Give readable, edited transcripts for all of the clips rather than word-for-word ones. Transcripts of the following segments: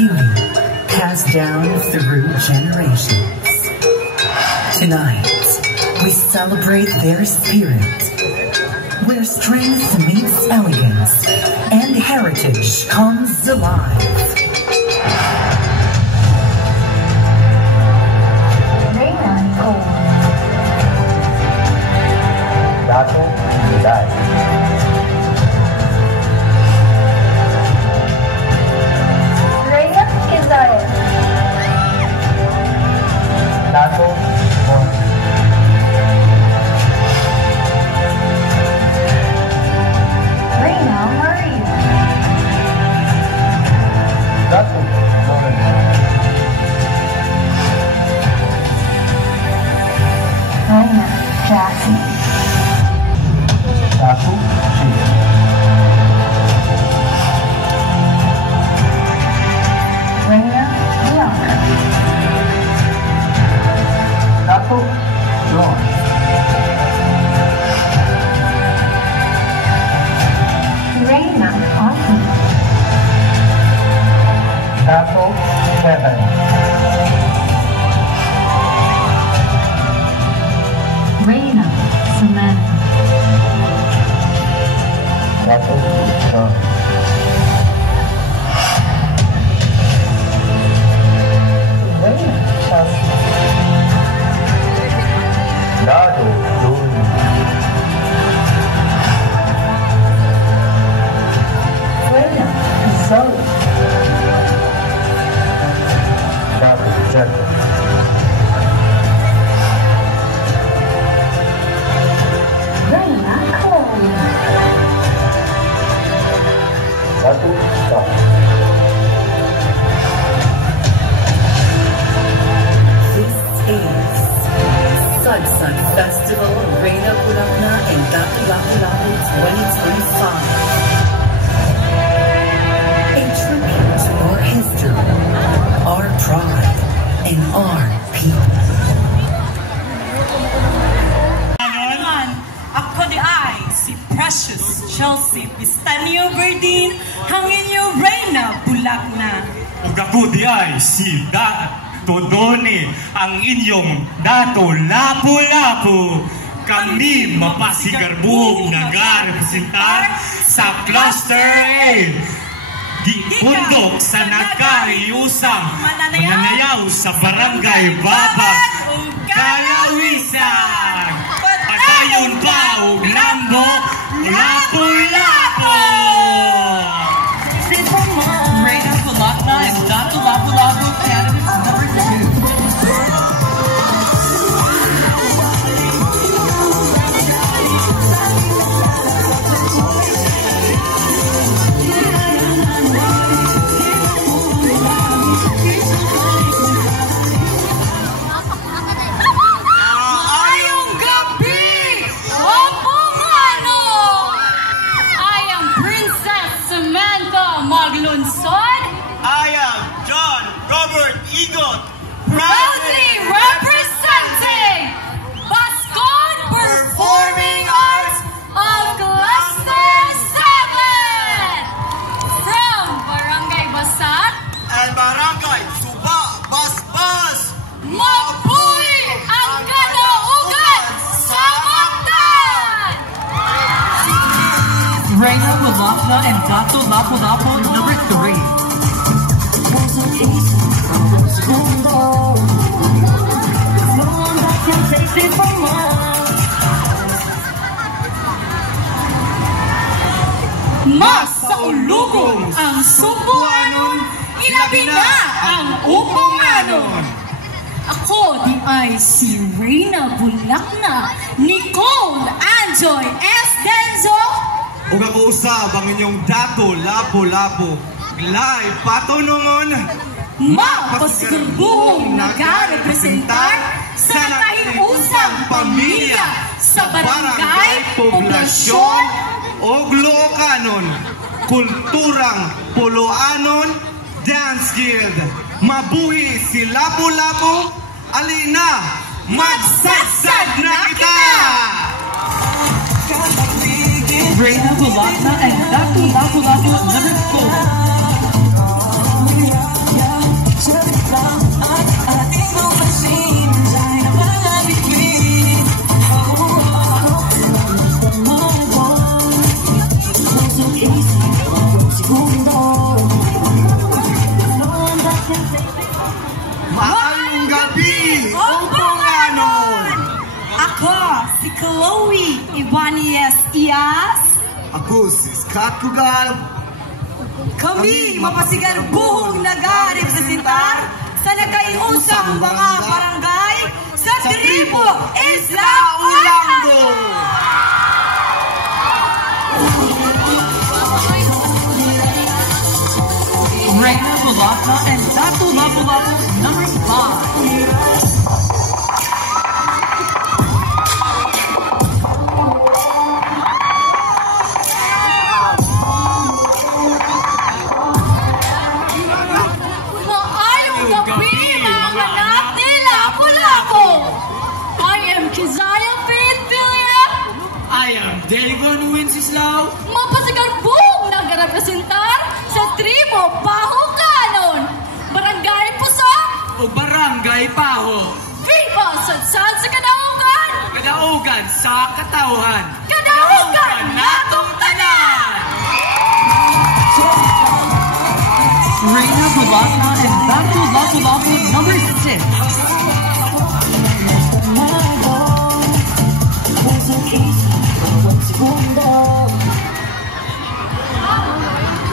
beauty passed down through generations. Tonight, we celebrate their spirit, where strength meets elegance and heritage comes alive. Dato Miday. Reyna Israel. Dato Mon. Reyna Maria. Dato Lauren. Reyna Jasmine. Dato Gia. Reyna Bianca. Dato Ron. Reyna Austin. Dato Kevin. Reyna Samantha. Dato John. Reyna Chelsea. Dato Louis. Reyna Zoe. Dato Jacob. Reyna Chloe. Dato Scott. This is Sagsag Festival Reyna Pulakna and Datu Lapu-Lapu 2025. A tribute to our history, our pride, and our people. Ako di ay si Precious Chelsea Pistanio Verdin, ang inyong Reyna Pulakna. Ug ako di ay si Dato Doni, ang inyong Dato Lapu-Lapu. Kami mapasigarbong nagarepresentar sa Cluster A. Giundok sa nagkahiyusang mananayaw sa Barangay Babag, Kalawisan. Padayon pa og lambo, Lapu-Lapu. Reyna Pulakna and Dato Lapu-Lapu candidates number 2. Ayong gabi! Opong ano! I am Princess Samantha Maglunsod, I am John Robert Igot, proudly representing Bascon Performing Arts of Cluster 7 from Barangay Basat. and Barangay Suba Basbas. Mabuhay ang kadaugan sa Mactan! Reyna Pulakna and Dato Lapu-Lapu number 3. Mas saulugong ang Subuanon, ilabi na ang Uponganon. Ako di ay si Reyna Pulakna, Nicole Anjoy S. Denzo. Ug ako usab ang inyong Dato Lapu-Lapu. Live patunungon. Mapasgarbuhong nagarepresentar sa nakahiusang pamilya sa barangay, poblasyon, o Locanon, kulturang Puloanon, Dance Guild. Mabuhi si Lapu-Lapu, alina, magsagsag na kita! Reyna Pulakna and Dato Lapu-Lapu number 4. si Chloe Ibanez Ias. Ako si Scott Kugal. Kami mapasigar buhong nag-representar sa nagkaiusang mga barangay sa Tribo Isla Ulango. Reyna Bulacna and Datu Lapu-Lapu number 5. Maayong gabi, mga anak ni Lapu-Lapu. I am Kizaya Pintilia. I am Davon Wenceslao. Mapasigarbong nag-representar sa Tribo Bahukanon, Barangay Pusok, O Barangay Paho. Viva Sadsad sa Kadaugan, Kadaugan sa katauhan. Kadaugan natong tanan. Reyna Bulacna and Datu Lapu-Lapu number 6.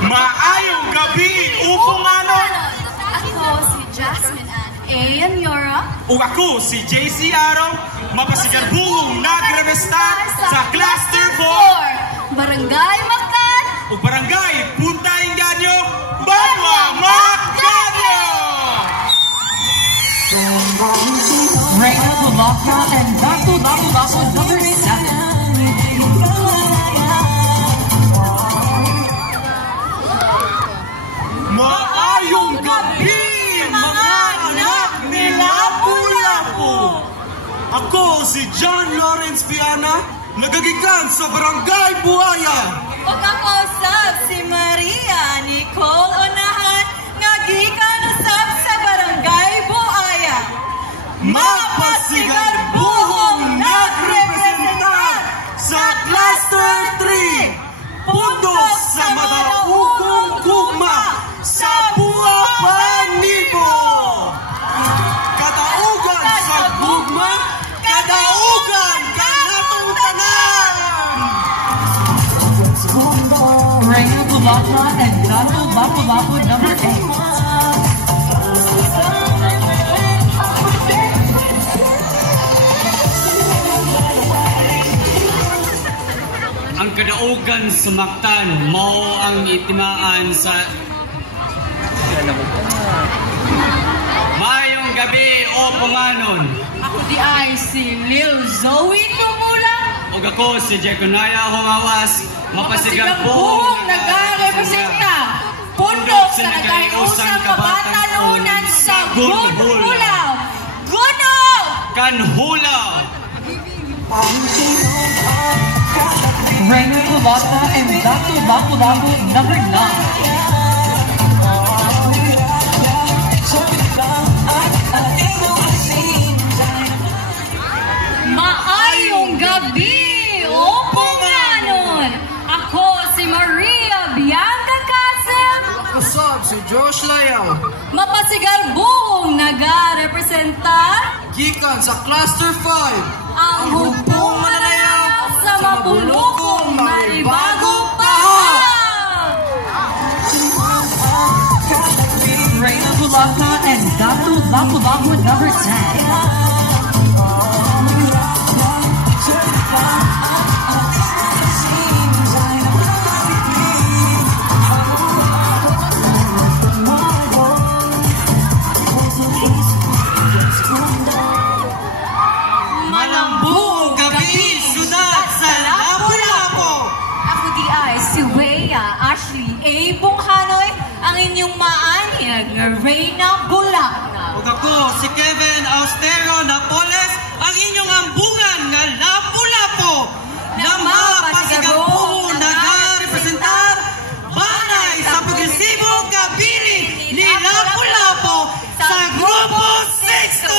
Maayong gabi, upunganon. Ako si Jasmine Ann A. Yora. Ug ako si JC Araw, mapasigarbuhong nagreprestar sa Cluster 4 Barangay Mactan, ug Barangay Punta Inganyo, Banwa Macadyo. Reyna Bulacna and Datu Lapu-Lapu number 7. Maayong gabi, mga anak ni Lapu-Lapu. Ako si John Lawrence Piana, nagagikan sa Barangay Buaya. Ug ako sab si Maria Nicole Onahan nga gikan usab sa Barangay Buaya. Mapasigarbuhong nagrepresentar sa Cluster 3, pundok sa Madaugong Gugma sa Buapan Nibo. Kadaugan sa Gugma, kadaugan ka natong tanan. Reyna Bulacna and Datu Lapu-Lapu number 8. Ang kadaugan sa Mactan, mao ang itimaan sa... Mayong gabi, o punganon. Ako di ay si Lil Zoe Tumula. Ug ako si Jeconaya Humawas, mapasigarbuhong Buhong nag-representa pundok sa nagkaiusang kabatanunan sa Gunhulaw. Gunaw! Kanhulaw. Reyna Bulacna and Datu Lapu-Lapu number 9. Maayong gabi, o punganon. Ako si Maria Bianca Casem. Kasab si Josh Layaw. Mapasigalbong naga-representa Gikan sa Cluster 5. ang hugpong mananayaw sa mabulukong maribagong paham. Reyna Bulacna and Datu Lapu-Lapu number 10. Malambong gabi, syudad sa Lapu-Lapu. Ako di ay si Wea Ashley A. Bunghanoy, ang inyong maanyag nga Reyna Bulacna. Ug ako si Kevin Austero Napoles, ang inyong ambungan nga Lapu-Lapu. Na mapasigarbuhong nag-representar banay sa progresibong kabili ni Lapu-Lapu sa Grupo 6.